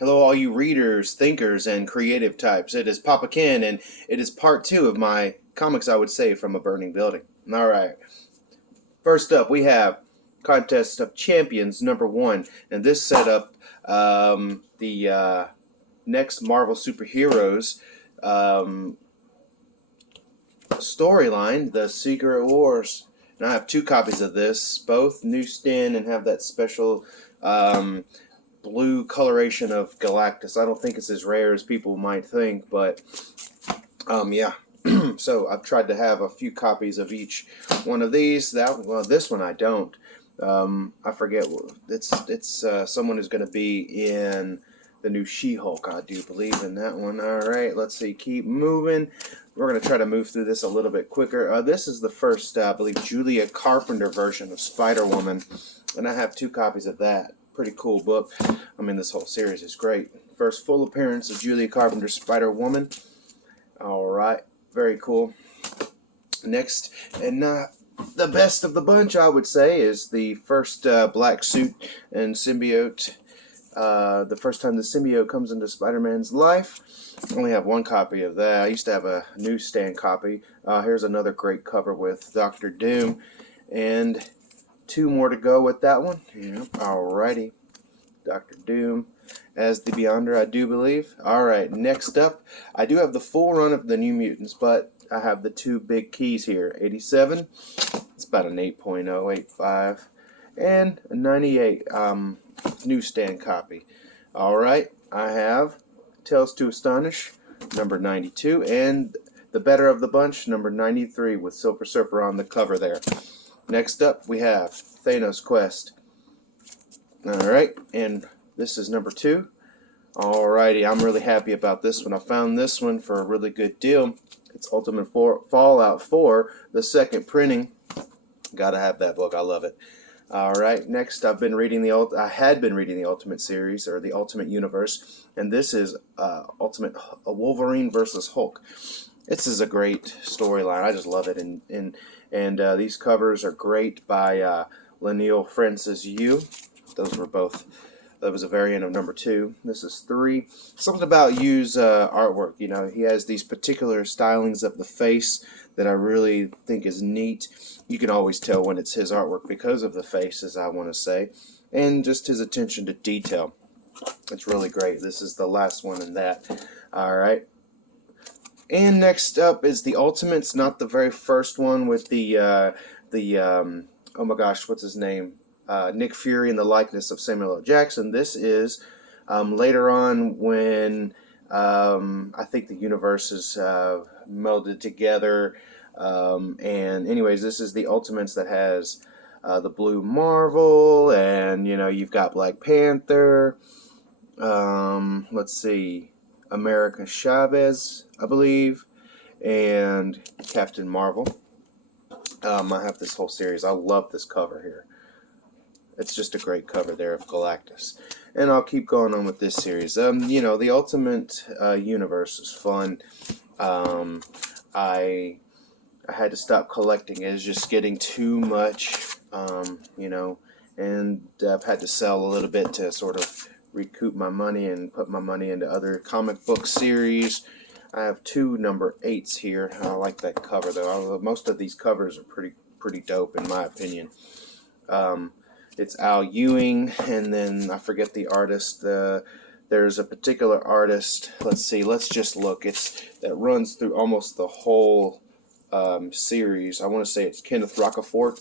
Hello, all you readers, thinkers, and creative types. It is Papa Ken, and it is part two of my comics, I would say, from a burning building. All right. First up, we have Contest of Champions #1, and this set up the next Marvel superheroes um, storyline, The Secret Wars. And I have two copies of this, both newsstand and have that special um, blue coloration of Galactus. I don't think it's as rare as people might think, but yeah. So I've tried to have a few copies of each one of these. This one I don't. I forget. It's someone who's going to be in the new She-Hulk. I do believe in that one. All right, let's see. Keep moving. We're going to try to move through this a little bit quicker. This is the first, I believe, Julia Carpenter version of Spider-Woman, and I have two copies of that. Pretty cool book. I mean, this whole series is great. First full appearance of Julia Carpenter's Spider-Woman. All right, very cool. Next, and the best of the bunch, I would say, is the first black suit and symbiote. The first time the symbiote comes into Spider-Man's life. I only have one copy of that. I used to have a newsstand copy. Here's another great cover with Doctor Doom. And two more to go with that one. Yeah, alrighty. Doctor Doom as the Beyonder, I do believe. Alright, next up, I do have the full run of the New Mutants, but I have the two big keys here. 87, it's about an 8.0, 85, and a 98 newsstand copy. Alright, I have Tales to Astonish, number 92, and the better of the bunch, number 93, with Silver Surfer on the cover there. Next up, we have Thanos Quest. Alright, and this is number 2. Alrighty, I'm really happy about this one. I found this one for a really good deal. It's Ultimate Fallout 4, the second printing. Gotta have that book, I love it. Alright, next I had been reading the Ultimate series, or the Ultimate Universe, and this is Ultimate Wolverine versus Hulk. This is a great storyline. I just love it, and these covers are great by Leinil Francis Yu. Those were both. That was a variant of number 2. This is 3. Something about Yu's artwork. You know, he has these particular stylings of the face that I really think is neat. You can always tell when it's his artwork because of the faces, I want to say, and just his attention to detail. It's really great. This is the last one in that. All right. And next up is the Ultimates, not the very first one with the oh my gosh, what's his name? Nick Fury in the likeness of Samuel L. Jackson. This is later on when I think the universe is melded together. And anyways, this is the Ultimates that has the Blue Marvel, and you know you've got Black Panther. Let's see, America Chavez, I believe, and Captain Marvel. I have this whole series. I love this cover here. It's just a great cover there of Galactus. And I'll keep going on with this series. You know, the Ultimate Universe is fun. I had to stop collecting. It was just getting too much, you know, and I've had to sell a little bit to sort of recoup my money and put my money into other comic book series. I have two number 8s here. I like that cover though. Most of these covers are pretty dope in my opinion. It's Al Ewing, and then I forget the artist. There's a particular artist. Let's see. Let's just look. That runs through almost the whole series. I want to say it's Kenneth Rocafort.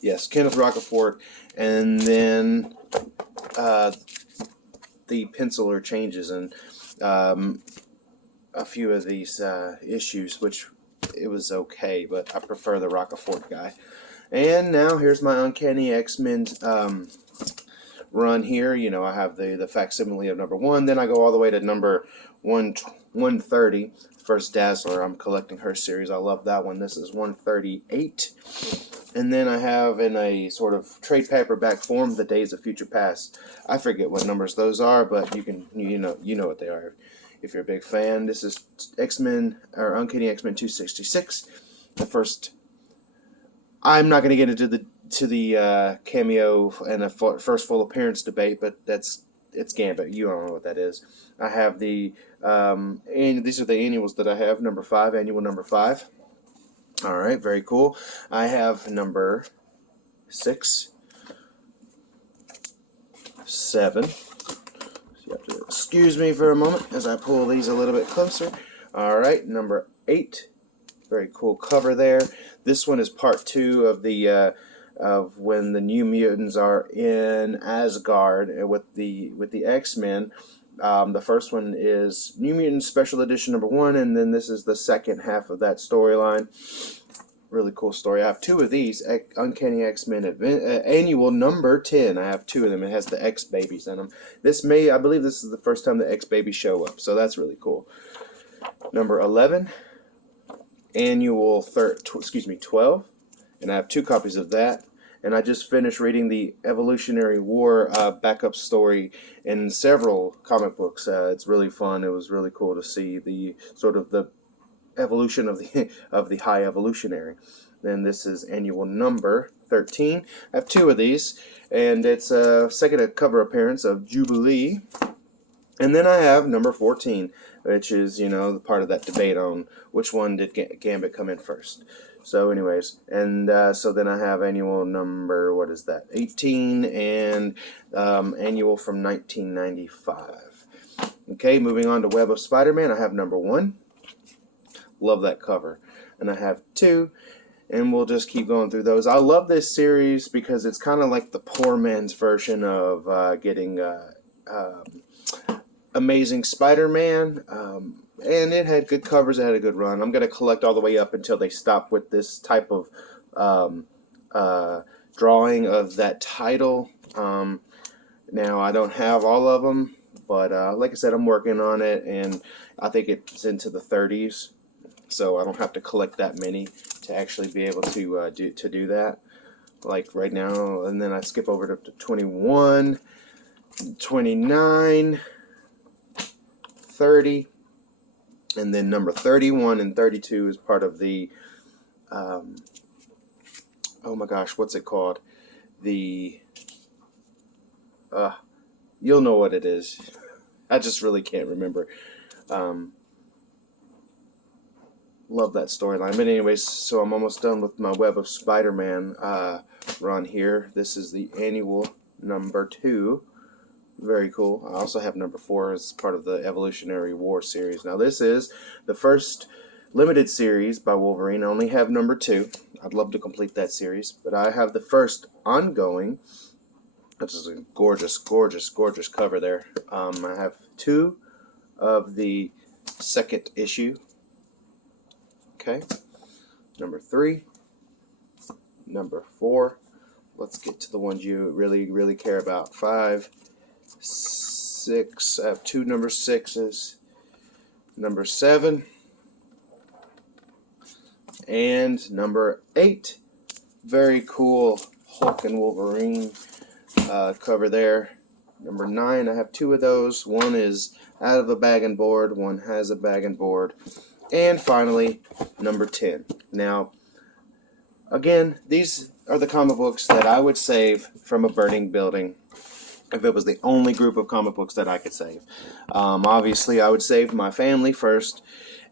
Yes, Kenneth Rocafort, and then the penciler changes in a few of these issues, which it was okay, but I prefer the Rocafort guy. And now here's my Uncanny X-Men run here. You know, I have the facsimile of number 1. Then I go all the way to number 130. First Dazzler. I'm collecting her series. I love that one. This is 138. And then I have in a sort of trade paperback form the Days of Future Past. I forget what numbers those are, but you know what they are if you're a big fan. This is X-Men, or Uncanny X-Men 266. The first. I'm not going to get into the cameo and a first full appearance debate, but that's it's Gambit. You don't know what that is. I have the and these are the annuals that I have. Number 5, annual number 5. All right, very cool. I have number 6, 7. You have to excuse me for a moment as I pull these a little bit closer. All right, number 8. Very cool cover there. This one is part 2 of the of when the New Mutants are in Asgard with the X-Men. The first one is New Mutants Special Edition number 1, and then this is the second half of that storyline. Really cool story. I have 2 of these, Uncanny X-Men annual number 10. I have 2 of them. It has the X-Babies in them. I believe this is the first time the X-Babies show up, so that's really cool. Number 11, annual 12, and I have 2 copies of that. And I just finished reading the Evolutionary War backup story in several comic books. It's really fun. It was really cool to see the sort of the evolution of the High Evolutionary. Then this is annual number 13. I have 2 of these, and it's a second cover appearance of Jubilee. And then I have number 14, which is, part of that debate on which one did Gambit come in first. So anyways, and so then I have annual number, 18, and annual from 1995. Okay, moving on to Web of Spider-Man, I have number 1. Love that cover. And I have 2, and we'll just keep going through those. I love this series because it's kind of like the poor man's version of getting Amazing Spider-Man. And it had good covers. It had a good run. I'm going to collect all the way up until they stop with this type of drawing of that title. Now, I don't have all of them, but like I said, I'm working on it, and I think it's into the 30s, so I don't have to collect that many to actually be able to do that. Like right now, and then I skip over to 21, 29, 30. And then number 31 and 32 is part of the, oh my gosh, what's it called? The, you'll know what it is. I just really can't remember. Love that storyline. But anyways, so I'm almost done with my Web of Spider-Man run here. This is the annual number 2. Very cool. I also have number 4 as part of the Evolutionary War series. Now this is the first limited series by Wolverine. I only have number 2. I'd love to complete that series, but I have the first ongoing, which is a gorgeous, gorgeous, gorgeous cover there. I have 2 of the second issue. Okay. Number 3. Number 4. Let's get to the ones you really, really care about. 5. 6. I have 2 number 6s. Number 7. And number 8. Very cool Hulk and Wolverine cover there. Number 9. I have 2 of those. One is out of a bag and board. One has a bag and board. And finally, number 10. Now, again, these are the comic books that I would save from a burning building if it was the only group of comic books that I could save. Obviously, I would save my family first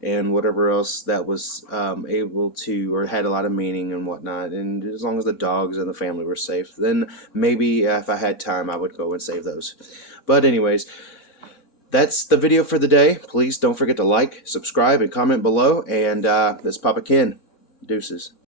and whatever else that was able to, or had a lot of meaning and whatnot. And as long as the dogs and the family were safe, then maybe if I had time, I would go and save those. But anyways, that's the video for the day. Please don't forget to like, subscribe, and comment below. And this is Papa Ken. Deuces.